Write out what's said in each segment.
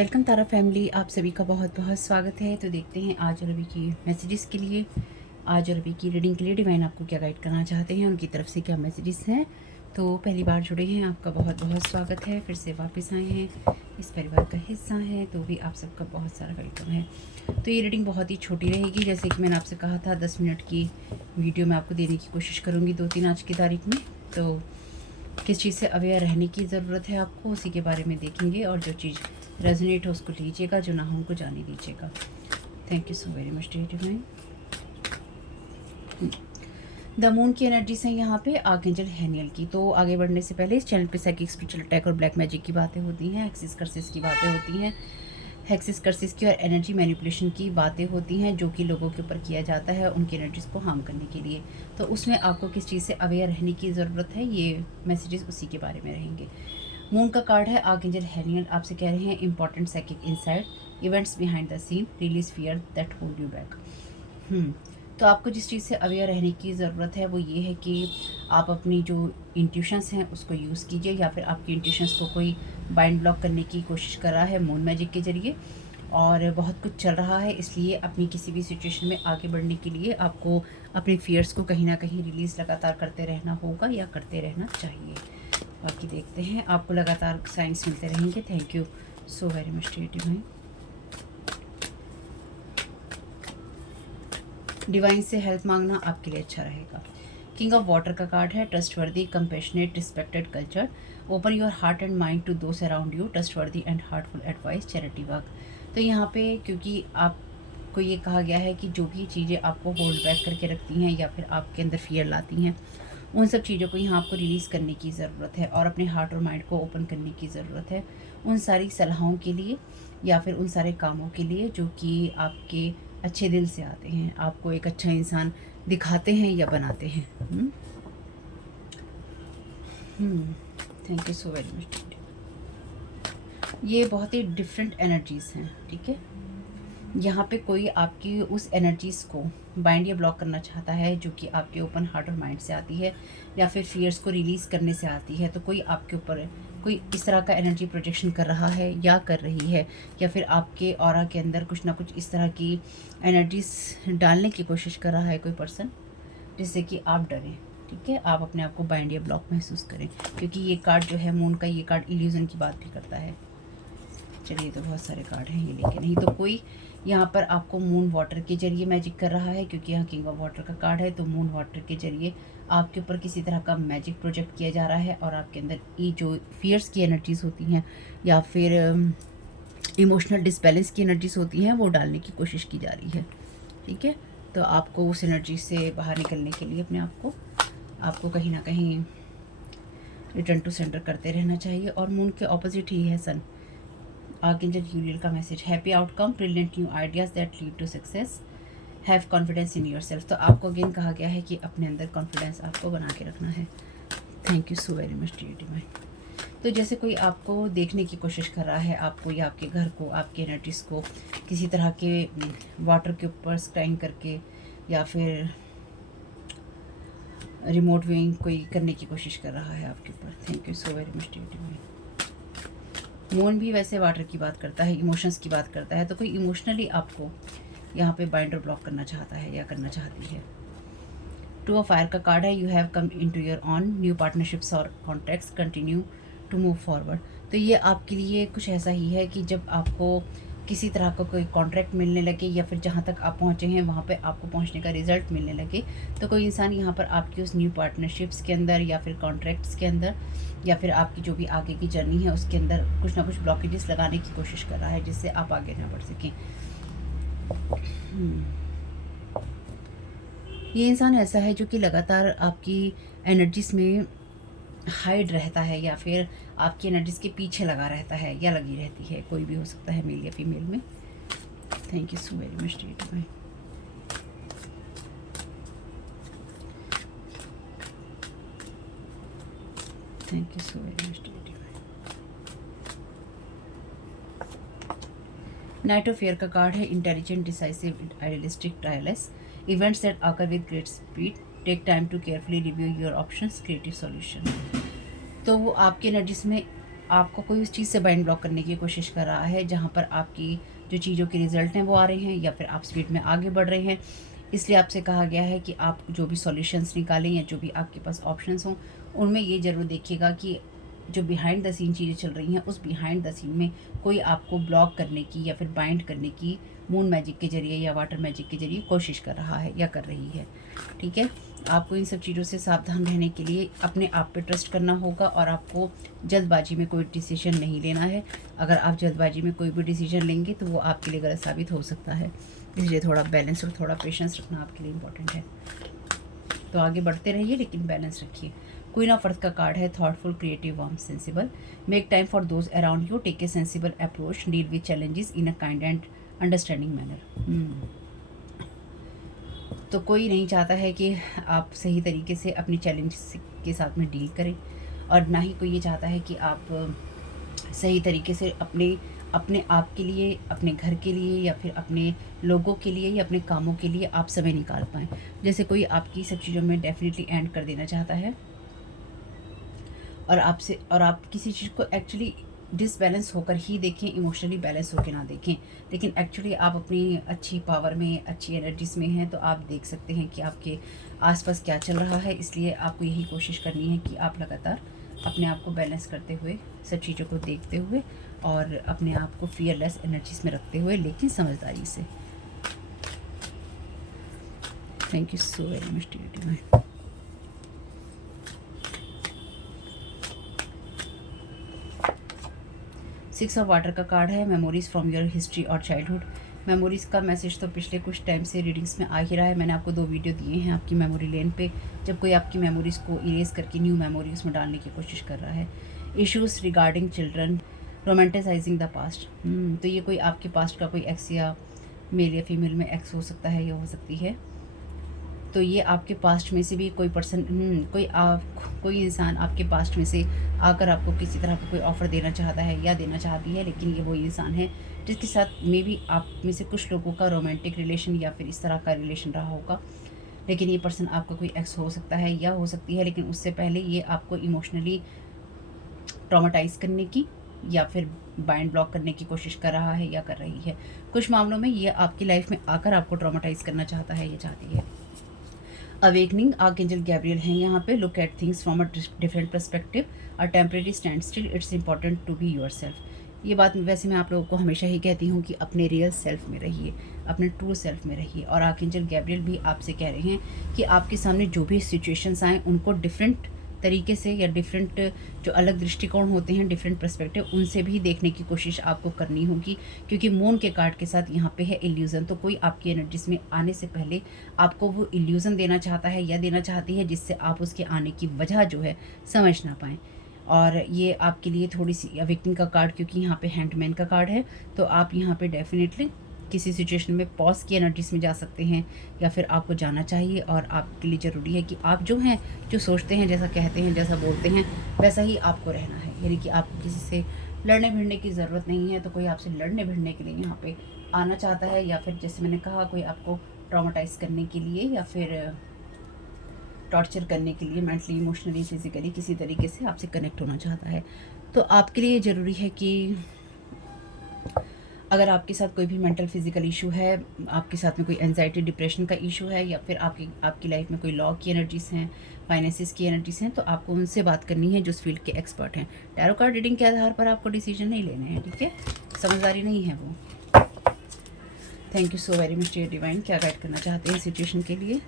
Welcome तारा family, आप सभी का बहुत बहुत स्वागत है। तो देखते हैं आज और अभी की मैसेजेस के लिए, आज और अभी की रीडिंग के लिए डिवाइन आपको क्या गाइड करना चाहते हैं, उनकी तरफ से क्या मैसेजेस हैं। तो पहली बार जुड़े हैं, आपका बहुत बहुत स्वागत है। फिर से वापस आए हैं, इस परिवार का हिस्सा है, तो भी आप सबका बहुत सारा वेलकम है। तो ये रीडिंग बहुत ही छोटी रहेगी, जैसे कि मैंने आपसे कहा था 10 मिनट की वीडियो मैं आपको देने की कोशिश करूँगी 2-3 आज की तारीख में। तो किस चीज़ से अवेयर रहने की ज़रूरत है आपको, उसी के बारे में देखेंगे, और जो चीज़ रेजोनेट हो उसको लीजिएगा, जो ना हो उनको जाने दीजिएगा। Thank you so very much divine. The moon की एनर्जीज हैं यहाँ पे, आर्कएंजल हैनियल की। तो आगे बढ़ने से पहले इस चैनल पे साइकिक स्पिरिचुअल अटैक और ब्लैक मैजिक की बातें होती हैं, एक्सिस कर्सिस की बातें होती हैं, हेक्सिस कर्सिस की और एनर्जी मैनिपुलेशन की बातें होती हैं, जो कि लोगों के ऊपर किया जाता है उनकी एनर्जीज को हार्म करने के लिए। तो उसमें आपको किस चीज़ से अवेयर रहने की ज़रूरत है, ये मैसेजेस उसी के बारे में रहेंगे। मून का कार्ड है आर्कएंजल हैनियल, आपसे कह रहे हैं important psychic insight events behind the scene, release fear that hold you back. तो आपको जिस चीज़ से अवेयर रहने की ज़रूरत है वो ये है कि आप अपनी जो इंट्यूशंस हैं उसको यूज़ कीजिए, या फिर आपकी इंट्यूशंस को कोई बाइंड ब्लॉक करने की कोशिश कर रहा है मून मैजिक के ज़रिए, और बहुत कुछ चल रहा है। इसलिए अपनी किसी भी सिचुएशन में आगे बढ़ने के लिए आपको अपने फियर्स को कहीं ना कहीं रिलीज़ लगातार करते रहना होगा, या करते रहना चाहिए। बाकी देखते हैं, आपको लगातार साइंस मिलते रहेंगे। Thank you so very much divine. Divine से हेल्प मांगना आपके लिए अच्छा रहेगा। किंग ऑफ वाटर का कार्ड है, trustworthy, compassionate, respected culture, open your heart and mind to those around you, trustworthy and heartful advice, charity work. तो यहाँ पे क्योंकि आपको ये कहा गया है कि जो भी चीज़ें आपको होल्ड बैक करके रखती हैं या फिर आपके अंदर फियर लाती हैं, उन सब चीज़ों को यहाँ आपको रिलीज़ करने की ज़रूरत है, और अपने हार्ट और माइंड को ओपन करने की ज़रूरत है उन सारी सलाहों के लिए, या फिर उन सारे कामों के लिए जो कि आपके अच्छे दिल से आते हैं, आपको एक अच्छा इंसान दिखाते हैं या बनाते हैं। Thank you so very much. ये बहुत ही डिफरेंट एनर्जीज़ हैं, ठीक है। यहाँ पे कोई आपकी उस एनर्जीज़ को बाइंड या ब्लॉक करना चाहता है जो कि आपके ओपन हार्ट और माइंड से आती है, या फिर फियर्स को रिलीज़ करने से आती है। तो कोई आपके ऊपर कोई इस तरह का एनर्जी प्रोजेक्शन कर रहा है या कर रही है, या फिर आपके ऑरा के अंदर कुछ ना कुछ इस तरह की एनर्जीज डालने की कोशिश कर रहा है कोई पर्सन, जिससे कि आप डरें, ठीक है, आप अपने आप को बाइंड या ब्लॉक महसूस करें। क्योंकि ये कार्ड जो है मून का, ये कार्ड इल्यूजन की बात भी करता है। चलिए, तो बहुत सारे कार्ड हैं ये, लेके नहीं तो कोई यहाँ पर आपको मून वाटर के जरिए मैजिक कर रहा है, क्योंकि यहाँ किंग ऑफ वाटर का कार्ड है। तो मून वाटर के जरिए आपके ऊपर किसी तरह का मैजिक प्रोजेक्ट किया जा रहा है, और आपके अंदर ये जो फियर्स की एनर्जीज होती हैं या फिर इमोशनल डिसबैलेंस की एनर्जीज होती हैं वो डालने की कोशिश की जा रही है, ठीक है। तो आपको उस एनर्जी से बाहर निकलने के लिए अपने आपको कहीं ना कहीं रिटर्न टू सेंटर करते रहना चाहिए। और मून के ऑपोजिट ही है सन। आर्कएंजल यूरियल का message, happy outcome, brilliant new ideas that lead to success, have confidence in yourself. तो आपको अगेन कहा गया है कि अपने अंदर कॉन्फिडेंस आपको बना के रखना है। Thank you so very much dear divine. तो जैसे कोई आपको देखने की कोशिश कर रहा है, आपको या आपके घर को, आपकी एनर्जीज़ को किसी तरह के वाटर के ऊपर स्क्राइंग करके, या फिर रिमोट व्यूइंग कोई करने की कोशिश कर रहा है आपके ऊपर। Thank you so very much dear divine. Moon भी वैसे वाटर की बात करता है, इमोशंस की बात करता है। तो कोई इमोशनली आपको यहाँ पे बाइंड और ब्लॉक करना चाहता है या करना चाहती है। टू ऑफ फायर का कार्ड है, you have come into your own new partnerships और contracts, continue to move forward. तो ये आपके लिए कुछ ऐसा ही है कि जब आपको किसी तरह का कोई कॉन्ट्रैक्ट मिलने लगे, या फिर जहाँ तक आप पहुँचे हैं वहाँ पे आपको पहुँचने का रिजल्ट मिलने लगे, तो कोई इंसान यहाँ पर आपकी उस न्यू पार्टनरशिप्स के अंदर, या फिर कॉन्ट्रैक्ट्स के अंदर, या फिर आपकी जो भी आगे की जर्नी है उसके अंदर कुछ ना कुछ ब्लॉकेजेस लगाने की कोशिश कर रहा है, जिससे आप आगे ना बढ़ सकें। ये इंसान ऐसा है जो कि लगातार आपकी एनर्जीज में हाइड रहता है, या फिर आपकी एनर्जीज के पीछे लगा रहता है या लगी रहती है। कोई भी हो सकता है, मेल या फीमेल में। Thank you so very much dear divine. Thank you so very much dear divine. Knight of fire का कार्ड है, intelligent, decisive, idealistic, tireless, events that occur with great speed, take time to carefully review your options, creative solution. तो वो आपकी energies में आपको कोई उस चीज़ से माइंड ब्लॉक करने की कोशिश कर रहा है जहाँ पर आपकी जो चीज़ों के रिज़ल्ट हैं वो आ रहे हैं, या फिर आप स्पीड में आगे बढ़ रहे हैं। इसलिए आपसे कहा गया है कि आप जो भी सॉल्यूशंस निकालें या जो भी आपके पास ऑप्शंस हों, उनमें ये ज़रूर देखिएगा कि जो बिहाइंड द सीन चीज़ें चल रही हैं, उस बिहाइंड द सीन में कोई आपको ब्लॉक करने की या फिर बाइंड करने की मून मैजिक के ज़रिए या वाटर मैजिक के ज़रिए कोशिश कर रहा है या कर रही है। ठीक है, आपको इन सब चीज़ों से सावधान रहने के लिए अपने आप पे ट्रस्ट करना होगा, और आपको जल्दबाजी में कोई डिसीजन नहीं लेना है। अगर आप जल्दबाजी में कोई भी डिसीजन लेंगे तो वो आपके लिए गलत साबित हो सकता है। इसलिए थोड़ा बैलेंस और थोड़ा पेशेंस रखना आपके लिए इम्पोर्टेंट है। तो आगे बढ़ते रहिए, लेकिन बैलेंस रखिए। क्वीन ऑफ अर्थ का कार्ड है, thoughtful, creative, warm, sensible. Make time for those around you, take a sensible approach, deal with challenges in a kind and understanding manner. तो कोई नहीं चाहता है कि आप सही तरीके से अपनी चैलेंज के साथ में डील करें, और ना ही कोई ये चाहता है कि आप सही तरीके से अपने अपने आप के लिए, अपने घर के लिए, या फिर अपने लोगों के लिए, या अपने कामों के लिए आप समय निकाल पाएँ। जैसे कोई आपकी सब चीज़ों में डेफिनेटली एंड कर देना चाहता है, और आप किसी चीज़ को एक्चुअली डिसबैलेंस होकर ही देखें, इमोशनली बैलेंस होकर ना देखें। लेकिन एक्चुअली आप अपनी अच्छी पावर में, अच्छी एनर्जीज में हैं, तो आप देख सकते हैं कि आपके आसपास क्या चल रहा है। इसलिए आपको यही कोशिश करनी है कि आप लगातार अपने आप को बैलेंस करते हुए, सब चीज़ों को देखते हुए, और अपने आप को फियरलेस एनर्जीज में रखते हुए, लेकिन समझदारी से। Thank you so very much dear. 6 of water का कार्ड है, मेमोरीज फ्रॉम योर हिस्ट्री और चाइल्डहुड। मेमोरीज़ का मैसेज तो पिछले कुछ टाइम से रीडिंग्स में आ ही रहा है। मैंने आपको 2 वीडियो दिए हैं आपकी मेमोरी लेन पे, जब कोई आपकी मेमोरीज़ को इरेज करके न्यू मेमोरी उसमें डालने की कोशिश कर रहा है। Issues regarding children, romanticising the past. तो ये कोई आपके पास्ट का कोई एक्स, या मेल या फीमेल में एक्स हो सकता है या हो सकती है। तो ये आपके पास्ट में से भी कोई पर्सन, कोई इंसान आपके पास्ट में से आकर आपको किसी तरह का कोई ऑफ़र देना चाहता है या देना चाहती है, लेकिन ये वही इंसान है जिसके साथ मे बी आप में से कुछ लोगों का रोमांटिक रिलेशन या फिर इस तरह का रिलेशन रहा होगा। लेकिन ये पर्सन आपका कोई एक्स हो सकता है या हो सकती है, लेकिन उससे पहले ये आपको इमोशनली ट्रॉमाटाइज़ करने की या फिर बाइंड ब्लॉक करने की कोशिश कर रहा है या कर रही है। कुछ मामलों में ये आपकी लाइफ में आकर आपको ट्रॉमाटाइज़ करना चाहता है या चाहती है। अवेकनिंग, आर्कएंजल गैब्रियल हैं यहाँ पे। Look at things from a different perspective, a temporary standstill, it's important to be yourself. ये बात वैसे मैं आप लोगों को हमेशा ही कहती हूँ कि अपने रियल सेल्फ में रहिए, अपने ट्रू सेल्फ में रहिए। और आर्कएंजल गैब्रियल भी आपसे कह रहे हैं कि आपके सामने जो भी सिचुएशंस आएँ उनको डिफरेंट तरीके से, या डिफरेंट जो अलग दृष्टिकोण होते हैं, डिफरेंट पर्सपेक्टिव, उनसे भी देखने की कोशिश आपको करनी होगी। क्योंकि मून के कार्ड के साथ यहाँ पे है इल्यूज़न। तो कोई आपकी एनर्जीज में आने से पहले आपको वो इल्यूज़न देना चाहता है या देना चाहती है, जिससे आप उसके आने की वजह जो है समझ ना पाएँ। और ये आपके लिए थोड़ी सी अवेकनिंग का कार्ड, क्योंकि यहाँ पे हैंडमैन का कार्ड है, तो आप यहाँ पे डेफिनेटली किसी सिचुएशन में पॉज की एनर्जीज में जा सकते हैं, या फिर आपको जाना चाहिए। और आपके लिए ज़रूरी है कि आप जो हैं, जो सोचते हैं, जैसा कहते हैं, जैसा बोलते हैं, वैसा ही आपको रहना है। यानी कि आपको किसी से लड़ने भिड़ने की ज़रूरत नहीं है। तो कोई आपसे लड़ने भिड़ने के लिए यहाँ पे आना चाहता है, या फिर जैसे मैंने कहा, कोई आपको ट्रॉमाटाइज़ करने के लिए या फिर टॉर्चर करने के लिए, मेंटली, इमोशनली, फिजिकली किसी तरीके से आपसे कनेक्ट होना चाहता है। तो आपके लिए ज़रूरी है कि अगर आपके साथ कोई भी मेंटल फिजिकल इशू है, आपके साथ में कोई एंजाइटी डिप्रेशन का इशू है, या फिर आपकी लाइफ में कोई लॉ की एनर्जीज हैं, फाइनेंसिस की एनर्जीज हैं, तो आपको उनसे बात करनी है जो उस फील्ड के एक्सपर्ट हैं। टैरो कार्ड रीडिंग के आधार पर आपको डिसीजन नहीं लेने हैं, ठीक है? समझदारी नहीं है वो। Thank you so very much dear divine. क्या गाइड करना चाहते हैं सिचुएशन के लिए?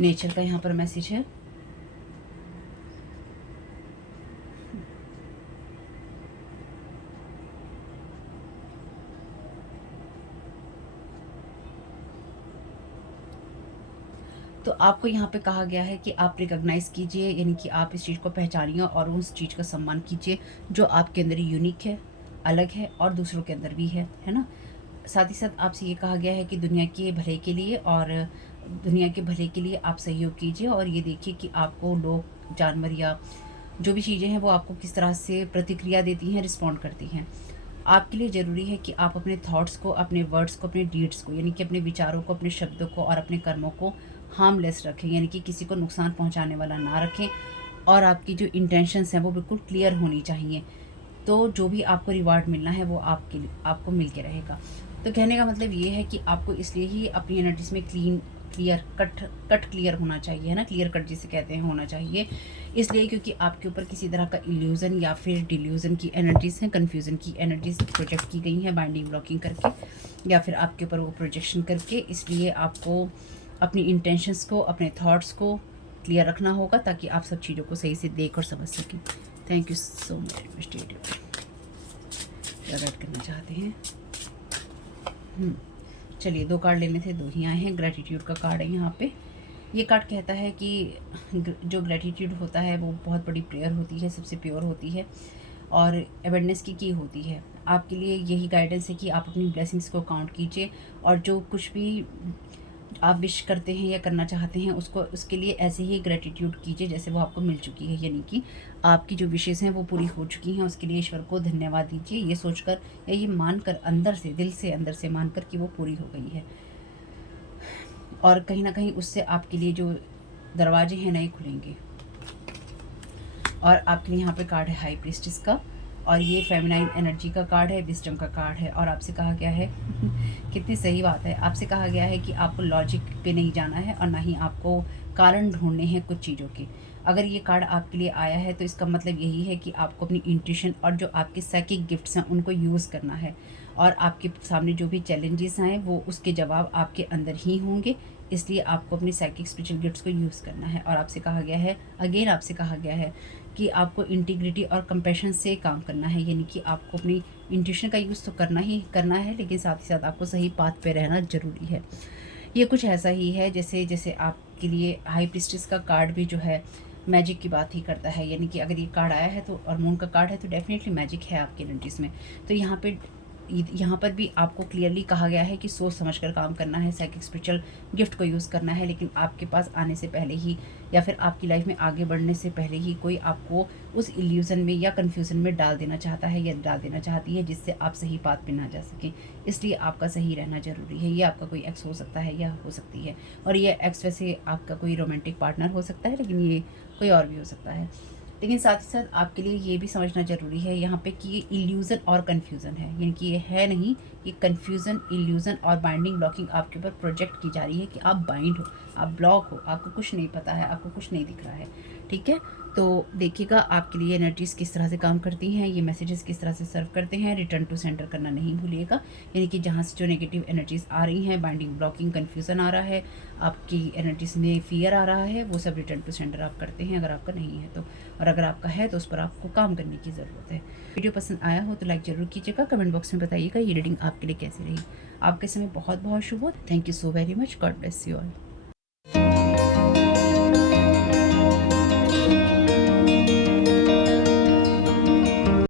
नेचर का यहाँ पर मैसेज है। तो आपको यहाँ पे कहा गया है कि आप रिकॉग्नाइज़ कीजिए, यानी कि आप इस चीज़ को पहचानिए और उस चीज़ का सम्मान कीजिए जो आपके अंदर यूनिक है, अलग है, और दूसरों के अंदर भी है ना? साथ ही साथ आपसे ये कहा गया है कि दुनिया के भले के लिए, और दुनिया के भले के लिए आप सहयोग कीजिए, और ये देखिए कि आपको लोग, जानवर, या जो भी चीज़ें हैं वो आपको किस तरह से प्रतिक्रिया देती हैं, रिस्पॉन्ड करती हैं। आपके लिए ज़रूरी है कि आप अपने थॉट्स को, अपने वर्ड्स को, अपने डीड्स को, यानी कि अपने विचारों को, अपने शब्दों को और अपने कर्मों को हार्मलेस रखें, यानी कि किसी को नुकसान पहुंचाने वाला ना रखें, और आपकी जो इंटेंशंस हैं वो बिल्कुल क्लियर होनी चाहिए। तो जो भी आपको रिवार्ड मिलना है वो आपके लिए आपको मिल के रहेगा। तो कहने का मतलब ये है कि आपको इसलिए ही अपनी एनर्जीज में क्लियर कट क्लियर होना चाहिए, है ना, क्लियर कट जिसे कहते हैं होना चाहिए। इसलिए क्योंकि आपके ऊपर किसी तरह का इल्यूज़न या फिर डिल्यूज़न की एनर्जीज़ हैं, कन्फ्यूज़न की एनर्जीज प्रोजेक्ट की गई हैं बाइंडिंग ब्लॉकिंग करके, या फिर आपके ऊपर वो प्रोजेक्शन करके। इसलिए आपको अपनी इंटेंशंस को, अपने थॉट्स को क्लियर रखना होगा ताकि आप सब चीज़ों को सही से देख और समझ सकें। Thank you so much studio. क्या ऐड करना चाहते हैं? चलिए 2 कार्ड लेने थे, 2 ही आए हैं। ग्रैटिट्यूड का कार्ड है यहाँ पे। ये कार्ड कहता है कि जो ग्रैटिट्यूड होता है वो बहुत बड़ी प्रेयर होती है, सबसे प्योर होती है और अवेयरनेस की होती है। आपके लिए यही गाइडेंस है कि आप अपनी ब्लेसिंग्स को काउंट कीजिए, और जो कुछ भी आप विश करते हैं या करना चाहते हैं उसको, उसके लिए ऐसे ही ग्रेटिट्यूड कीजिए जैसे वो आपको मिल चुकी है, यानी कि आपकी जो विशेज़ हैं वो पूरी हो चुकी हैं। उसके लिए ईश्वर को धन्यवाद दीजिए, ये सोचकर या ये मानकर, अंदर से, दिल से अंदर से मानकर कि वो पूरी हो गई है। और कहीं ना कहीं उससे आपके लिए जो दरवाजे हैं नए खुलेंगे। और आपके लिए यहाँ पे कार्ड है हाई प्रीस्टिस का, और ये फेमिनाइन एनर्जी का कार्ड है, विजडम का कार्ड है। और आपसे कहा गया है कितनी सही बात है, आपसे कहा गया है कि आपको लॉजिक पे नहीं जाना है और ना ही आपको कारण ढूंढने हैं कुछ चीज़ों के। अगर ये कार्ड आपके लिए आया है तो इसका मतलब यही है कि आपको अपनी इंट्यूशन और जो आपके साइकिक गिफ्ट्स हैं उनको यूज़ करना है, और आपके सामने जो भी चैलेंजेस आए वो उसके जवाब आपके अंदर ही होंगे। इसलिए आपको अपनी साइकिक स्पिरिचुअल गिफ्ट्स को यूज़ करना है। और आपसे कहा गया है, अगेन आपसे कहा गया है कि आपको इंटीग्रिटी और कंपैशन से काम करना है, यानी कि आपको अपनी इंट्यूशन का यूज़ तो करना ही करना है, लेकिन साथ ही साथ आपको सही पाथ पे रहना ज़रूरी है। ये कुछ ऐसा ही है जैसे जैसे आपके लिए हाई प्रीस्टिस का कार्ड भी जो है मैजिक की बात ही करता है, यानी कि अगर ये कार्ड आया है तो, और मून का कार्ड है, तो डेफिनेटली मैजिक है आपकी एनर्जीज में। तो यहाँ पर भी आपको क्लियरली कहा गया है कि सोच समझकर काम करना है, साइकिक स्पिरिचुअल गिफ्ट को यूज़ करना है, लेकिन आपके पास आने से पहले ही या फिर आपकी लाइफ में आगे बढ़ने से पहले ही कोई आपको उस इल्यूज़न में या कन्फ्यूज़न में डाल देना चाहता है या डाल देना चाहती है, जिससे आप सही बात पे ना जा सकें। इसलिए आपका सही रहना ज़रूरी है। ये आपका कोई एक्स हो सकता है या हो सकती है, और ये एक्स वैसे आपका कोई रोमांटिक पार्टनर हो सकता है, लेकिन ये कोई और भी हो सकता है। लेकिन साथ ही साथ आपके लिए ये भी समझना ज़रूरी है यहाँ पे कि ये इल्यूज़न और कन्फ्यूज़न है, यानी कि ये है नहीं, ये कन्फ्यूज़न, इल्यूज़न और बाइंडिंग ब्लॉकिंग आपके ऊपर प्रोजेक्ट की जा रही है कि आप बाइंड हो, आप ब्लॉक हो, आपको कुछ नहीं पता है, आपको कुछ नहीं दिख रहा है। ठीक है, तो देखिएगा आपके लिए एनर्जीज़ किस तरह से काम करती हैं, ये मैसेजेस किस तरह से सर्व करते हैं। रिटर्न टू सेंटर करना नहीं भूलिएगा, यानी कि जहाँ से जो नेगेटिव एनर्जीज़ आ रही हैं, बाइंडिंग ब्लॉकिंग कन्फ्यूज़न आ रहा है, आपकी एनर्जीज़ में फियर आ रहा है, वो सब रिटर्न टू सेंटर आप करते हैं अगर आपका नहीं है तो। और अगर आपका है तो उस पर आपको काम करने की ज़रूरत है। वीडियो पसंद आया हो तो लाइक ज़रूर कीजिएगा, कमेंट बॉक्स में बताइएगा ये रीडिंग आपके लिए कैसी रही। आपके समय बहुत बहुत शुभ हो। Thank you so very much. God bless you all.